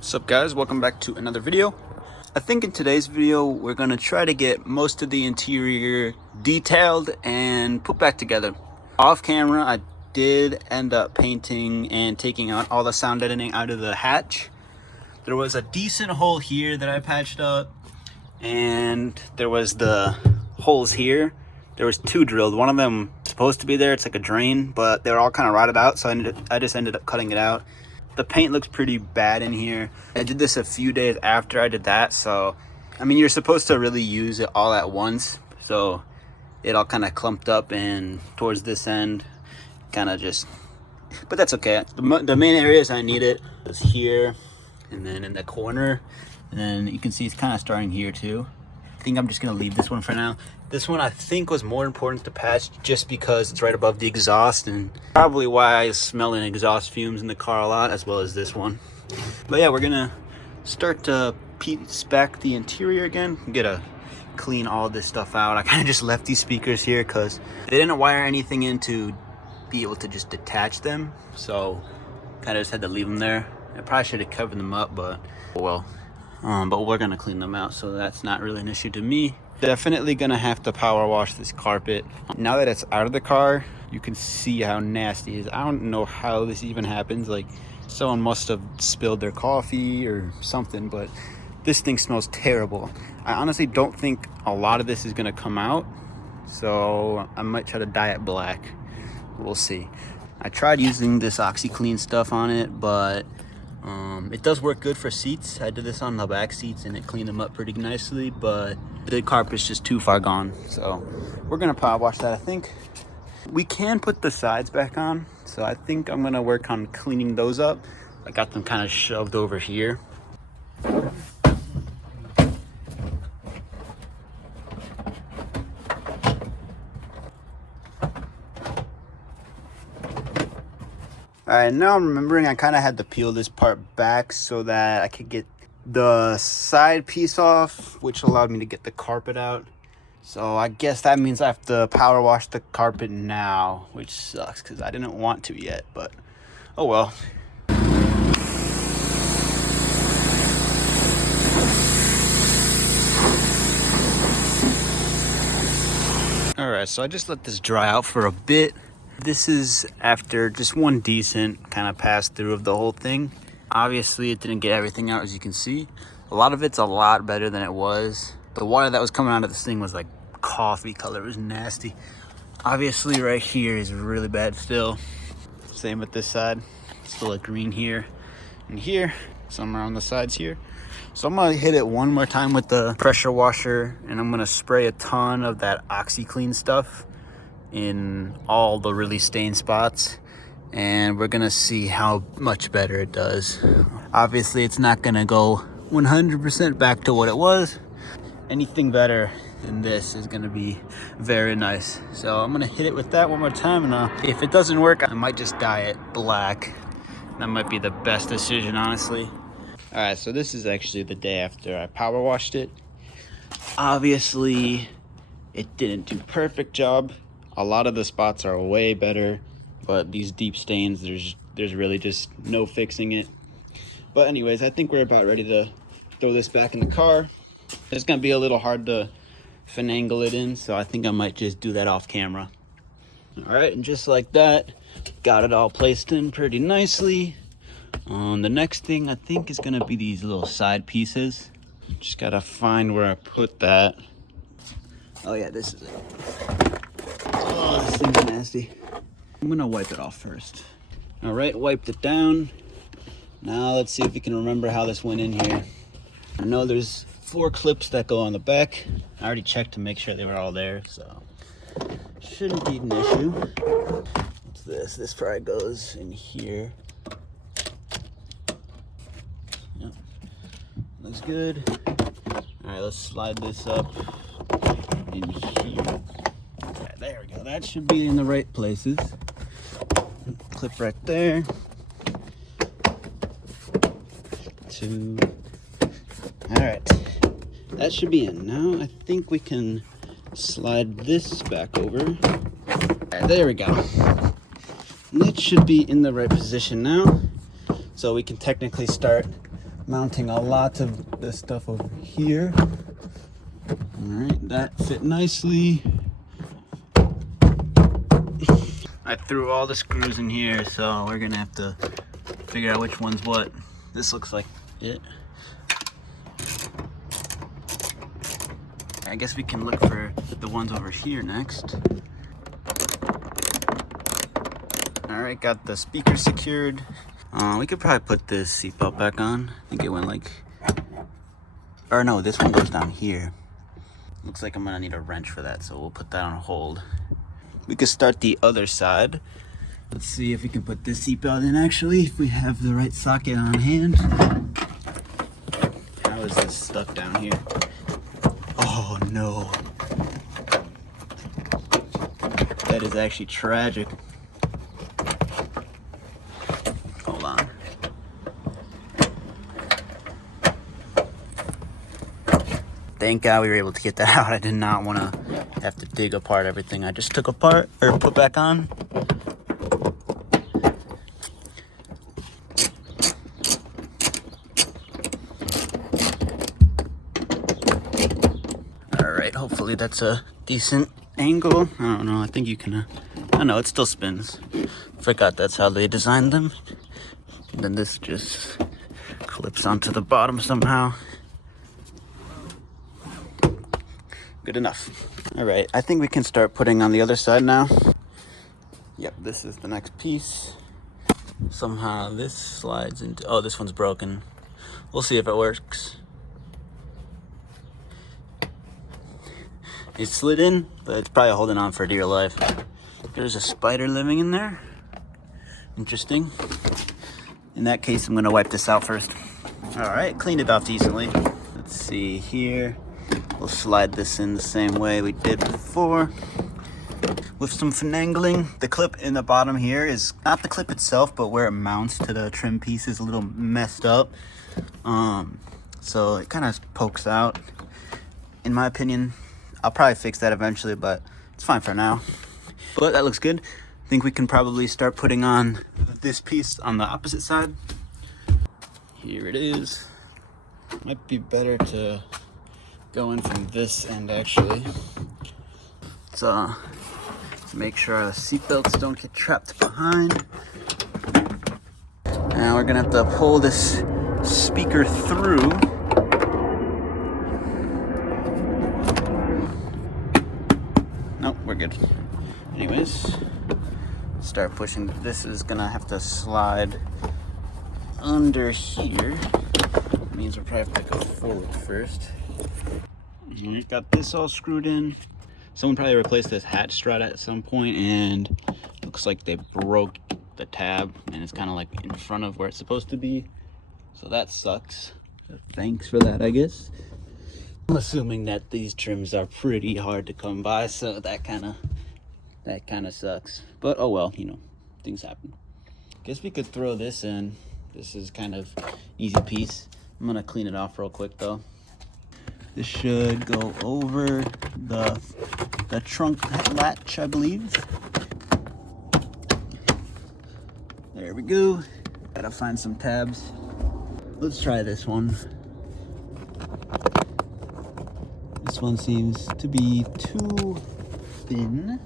What's up guys, welcome back to another video. I think in today's video we're gonna try to get most of the interior detailed and put back together. Off camera I did end up painting and taking out all the sound deadening out of the hatch. There was a decent hole here that I patched up, and there was the holes here. There was two drilled. One of them supposed to be there, it's like a drain, but they were all kind of rotted out, so I just ended up cutting it out. The paint looks pretty bad in here. I did this a few days after I did that, so I mean, you're supposed to really use it all at once, so it all kind of clumped up, and towards this end kind of just, but that's okay. The main areas I need it is here, and then in the corner, and then you can see it's kind of starting here too. I think I'm just gonna leave this one for now. This one I think was more important to patch just because it's right above the exhaust, and probably why I smell in exhaust fumes in the car a lot, as well as this one. But yeah, we're gonna start to piece back the interior again. I'm gonna clean all this stuff out. I kind of just left these speakers here because they didn't wire anything in to be able to just detach them, so kind of just had to leave them there. I probably should have covered them up, but well. But we're gonna clean them out, so that's not really an issue to me. Definitely gonna have to power wash this carpet. Now that it's out of the car, you can see how nasty it is. I don't know how this even happens. Like, someone must have spilled their coffee or something, but this thing smells terrible. I honestly don't think a lot of this is gonna come out, so I might try to dye it black. We'll see. I tried using this OxiClean stuff on it, but it does work good for seats. I did this on the back seats and it cleaned them up pretty nicely, but the carpet's just too far gone, so we're gonna power wash that. I think we can put the sides back on, so I think I'm gonna work on cleaning those up. I got them kind of shoved over here. All right, now I'm remembering I kind of had to peel this part back so that I could get the side piece off, which allowed me to get the carpet out. So I guess that means I have to power wash the carpet now, which sucks because I didn't want to yet, but oh well. All right, so I just let this dry out for a bit. This is after just one decent kind of pass through of the whole thing. Obviously it didn't get everything out, as you can see. A lot of it's a lot better than it was. The water that was coming out of this thing was like coffee color. It was nasty. Obviously right here is really bad still. Same with this side. Still a green here and here, somewhere on the sides here. So I'm gonna hit it one more time with the pressure washer, and I'm gonna spray a ton of that OxiClean stuff in all the really stained spots, and we're gonna see how much better it does. Obviously it's not gonna go 100% back to what it was. Anything better than this is gonna be very nice. So I'm gonna hit it with that one more time, and if it doesn't work, I might just dye it black. That might be the best decision, honestly. All right, so this is actually the day after I power washed it. Obviously it didn't do a perfect job. A lot of the spots are way better, but these deep stains, there's really just no fixing it. But anyways, I think we're about ready to throw this back in the car. It's gonna be a little hard to finagle it in, so I think I might just do that off camera. All right, and just like that, got it all placed in pretty nicely. The next thing I think is gonna be these little side pieces. Just gotta find where I put that. Oh yeah, this is it. Oh, this thing's nasty. I'm gonna wipe it off first. All right, wiped it down. Now let's see if we can remember how this went in here. I know there's 4 clips that go on the back. I already checked to make sure they were all there, so shouldn't be an issue. What's this? This probably goes in here. Yep. Looks good. All right, let's slide this up in here. There we go. That should be in the right places. Clip right there. 2. All right. That should be in. Now I think we can slide this back over. All right, there we go. And it should be in the right position now. So we can technically start mounting a lot of this stuff over here. All right, that fit nicely. I threw all the screws in here, so we're gonna have to figure out which one's what. This looks like it. I guess we can look for the ones over here next. All right, got the speaker secured. We could probably put this seatbelt back on. I think it went like, or no, this one goes down here. Looks like I'm gonna need a wrench for that, so we'll put that on hold. We could start the other side. Let's see if we can put this seatbelt in actually, if we have the right socket on hand. How is this stuck down here? Oh no. That is actually tragic. Hold on. Thank God we were able to get that out. I did not want to have to dig apart everything I just took apart or put back on. All right, hopefully that's a decent angle. I don't know, I think you can, I know it still spins. Forgot that's how they designed them. And then this just clips onto the bottom somehow. Good enough. All right, I think we can start putting on the other side now. Yep, this is the next piece. Somehow this slides into, oh, this one's broken. We'll see if it works. It slid in, but it's probably holding on for dear life. There's a spider living in there. Interesting. In that case, I'm gonna wipe this out first. All right, cleaned it off decently. Let's see here. We'll slide this in the same way we did before. With some finagling. The clip in the bottom here is not the clip itself, but where it mounts to the trim piece is a little messed up. So it kind of pokes out. In my opinion, I'll probably fix that eventually, but it's fine for now. But that looks good. I think we can probably start putting on this piece on the opposite side. Here it is. Might be better to go in from this end actually. So make sure our seatbelts don't get trapped behind. Now we're gonna have to pull this speaker through. Nope, we're good. Anyways, start pushing. This is gonna have to slide under here. That means we'll probably have to go forward first. We've got this all screwed in. Someone probably replaced this hatch strut at some point, and looks like they broke the tab, and it's kind of like in front of where it's supposed to be. So that sucks. So thanks for that, I guess. I'm assuming that these trims are pretty hard to come by, so that kind of sucks. But oh well, you know, things happen. Guess we could throw this in. This is kind of easy piece. I'm gonna clean it off real quick though. This should go over the trunk latch, I believe. There we go. Gotta find some tabs. Let's try this one. This one seems to be too thin.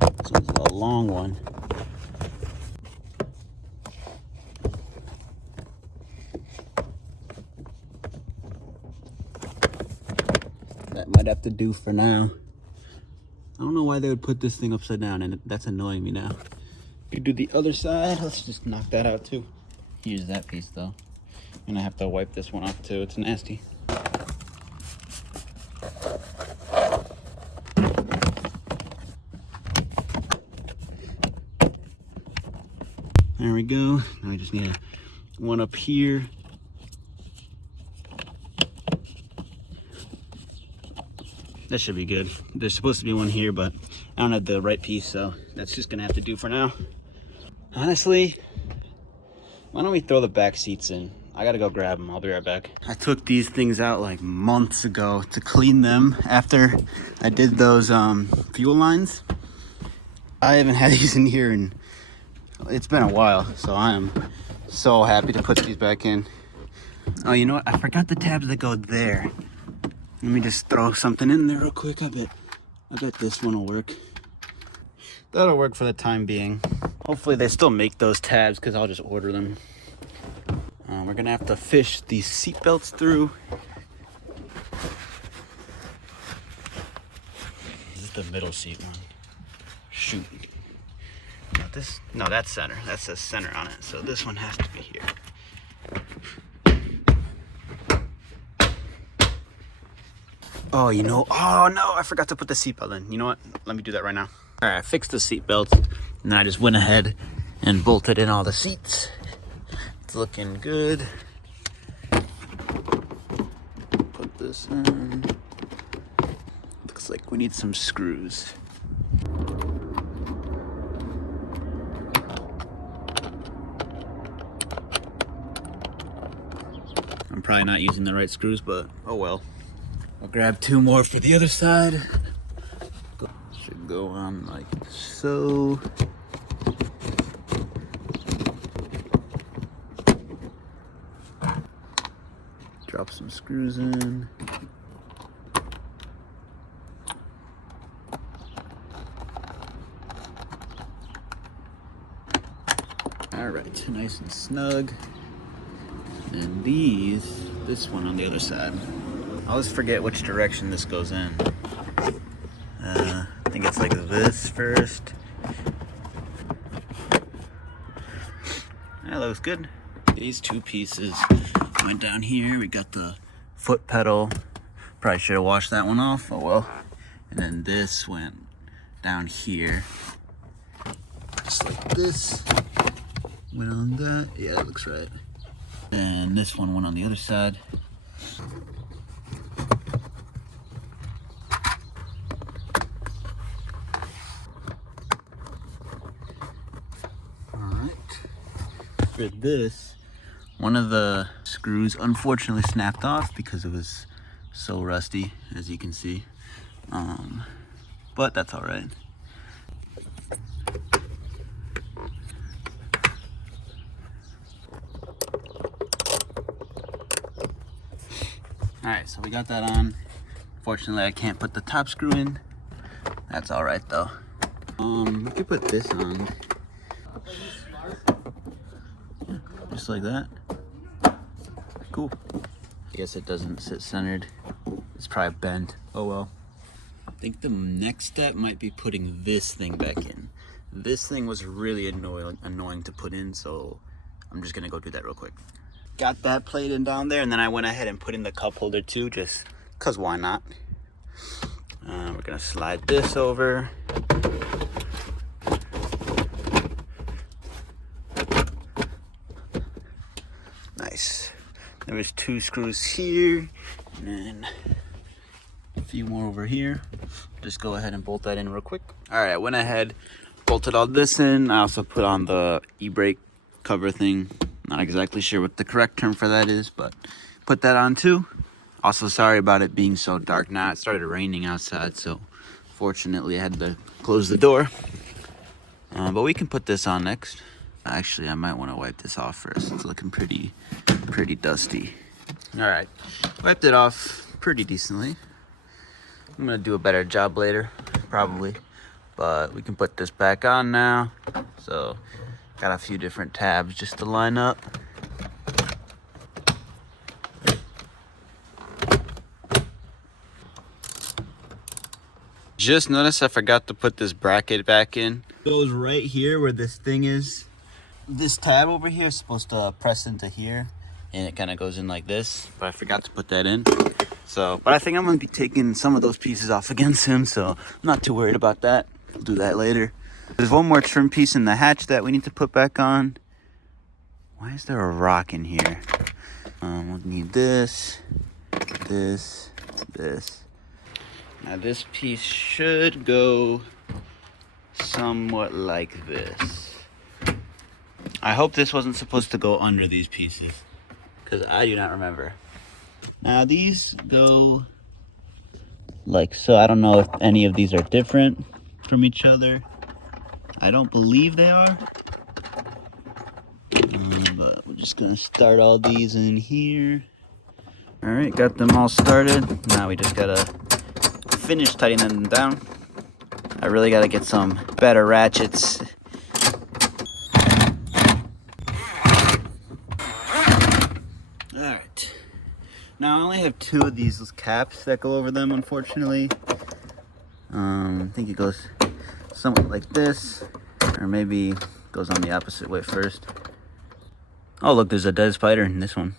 This one's a long one. That might have to do for now. I don't know why they would put this thing upside down, and that's annoying me now. You do the other side. Let's just knock that out too. Use that piece though. I'm gonna have to wipe this one off too. It's nasty. There we go. Now I just need one up here. That should be good. There's supposed to be one here, but I don't have the right piece, so that's just gonna have to do for now. Honestly, why don't we throw the back seats in? I gotta go grab them. I'll be right back. I took these things out like months ago to clean them after I did those fuel lines. I haven't had these in here and it's been a while, so I am so happy to put these back in. Oh, you know what? I forgot the tabs that go there. Let me just throw something in there real quick. I bet this one will work. That'll work for the time being. Hopefully they still make those tabs because I'll just order them. We're gonna have to fish these seat belts through. This is the middle seat one. Shoot. Not this. No, that's center. That says center on it. So this one has to be here. Oh, you know. Oh no, I forgot to put the seatbelt in. You know what? Let me do that right now. All right, I fixed the seatbelts, and then I just went ahead and bolted in all the seats. It's looking good. Put this in. Looks like we need some screws. I'm probably not using the right screws, but oh well. I'll grab 2 more for the other side. Should go on like so. Drop some screws in. All right, nice and snug. And this one on the other side. I always forget which direction this goes in. I think it's like this first. That looks good. These 2 pieces went down here. We got the foot pedal. Probably should have washed that one off. Oh well. And then this went down here. Just like this. Went on that. Yeah, that looks right. And this one went on the other side. For this, one of the screws unfortunately snapped off because it was so rusty, as you can see. But that's all right. All right, so we got that on. Fortunately, I can't put the top screw in. That's all right though. We could put this on. Just like that. Cool. I guess it doesn't sit centered. It's probably bent. Oh well. I think the next step might be putting this thing back in. This thing was really annoying to put in, so I'm just gonna go do that real quick. Got that plate in down there, and then I went ahead and put in the cup holder too, just cause why not? We're gonna slide this over. Nice. There was 2 screws here, and then a few more over here. Just go ahead and bolt that in real quick. All right, I went ahead, bolted all this in. I also put on the e-brake cover thing. Not exactly sure what the correct term for that is, but put that on too. Also, sorry about it being so dark now. It started raining outside, so fortunately I had to close the door. But we can put this on next. Actually, I might want to wipe this off first. It's looking pretty dusty. All right, wiped it off pretty decently. I'm gonna do a better job later, probably. But we can put this back on now. So, got a few different tabs just to line up. Just noticed I forgot to put this bracket back in. It goes right here where this thing is. This tab over here is supposed to press into here, and it kind of goes in like this, but I forgot to put that in. So, but I think I'm gonna be taking some of those pieces off again soon, so I'm not too worried about that. We'll do that later. There's one more trim piece in the hatch that we need to put back on. Why is there a rock in here? We'll need this. Now this piece should go somewhat like this. I hope this wasn't supposed to go under these pieces, because I do not remember. Now these go like so. I don't know if any of these are different from each other. I don't believe they are, but we'll Just gonna start all these in here. All right, got them all started. Now we just gotta finish tightening them down. I really gotta get some better ratchets. All right. Now I only have 2 of these caps that go over them, unfortunately. I think it goes somewhat like this, or maybe goes on the opposite way first. Oh look, there's a dead spider in this one.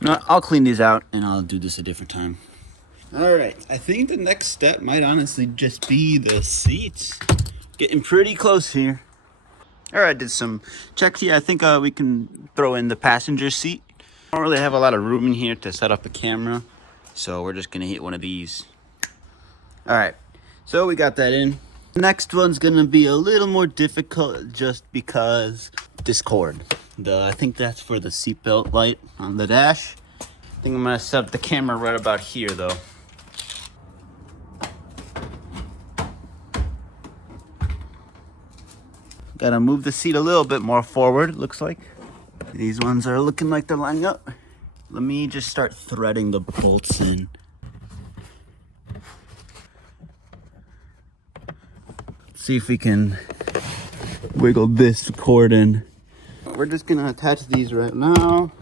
You know what? I'll clean these out and I'll do this a different time. All right, I think the next step might honestly just be the seats. Getting pretty close here. All right, did some checks here. I think we can throw in the passenger seat. I don't really have a lot of room in here to set up the camera, so we're just gonna hit one of these. All right, so we got that in. Next one's gonna be a little more difficult just because this cord. I think that's for the seatbelt light on the dash. I think I'm gonna set up the camera right about here though. Gotta move the seat a little bit more forward, it looks like. These ones are looking like they're lining up. Let me just start threading the bolts in. See if we can wiggle this cord in. We're just gonna attach these right now.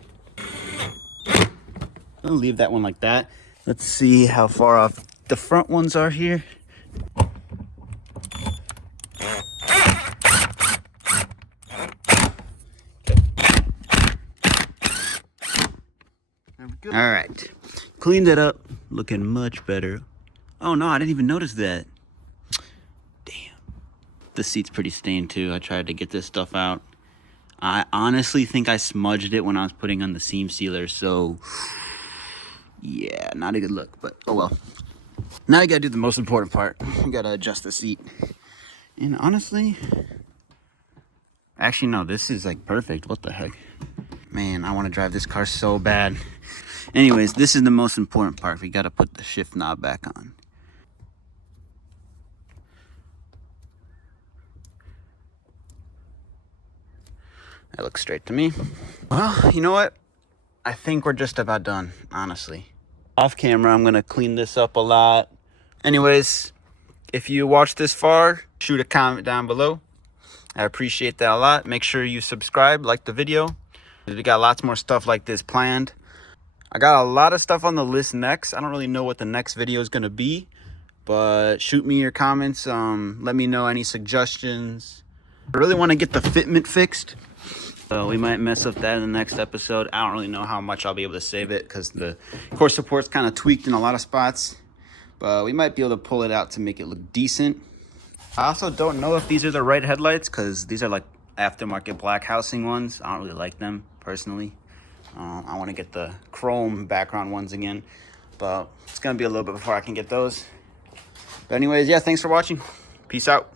I'll leave that one like that. Let's see how far off the front ones are here. All right, cleaned it up, looking much better. Oh no, I didn't even notice that. Damn. The seat's pretty stained too. I tried to get this stuff out. I honestly think I smudged it when I was putting on the seam sealer, so yeah, not a good look, but oh well. Now you gotta do the most important part. You gotta adjust the seat. And honestly, actually no, this is like perfect. What the heck? Man, I wanna drive this car so bad. Anyways, this is the most important part. We gotta put the shift knob back on. That looks straight to me. Well, you know what? I think we're just about done, honestly. Off camera, I'm gonna clean this up a lot. Anyways, if you watched this far, shoot a comment down below. I appreciate that a lot. Make sure you subscribe, like the video. We got lots more stuff like this planned. I got a lot of stuff on the list next. I don't really know what the next video is gonna be, but shoot me your comments. Let me know any suggestions. I really wanna get the fitment fixed. So we might mess up that in the next episode. I don't really know how much I'll be able to save it because the core support's kind of tweaked in a lot of spots. But we might be able to pull it out to make it look decent. I also don't know if these are the right headlights because these are like aftermarket black housing ones. I don't really like them personally. I want to get the chrome background ones again. But it's going to be a little bit before I can get those. But anyways, yeah, thanks for watching. Peace out.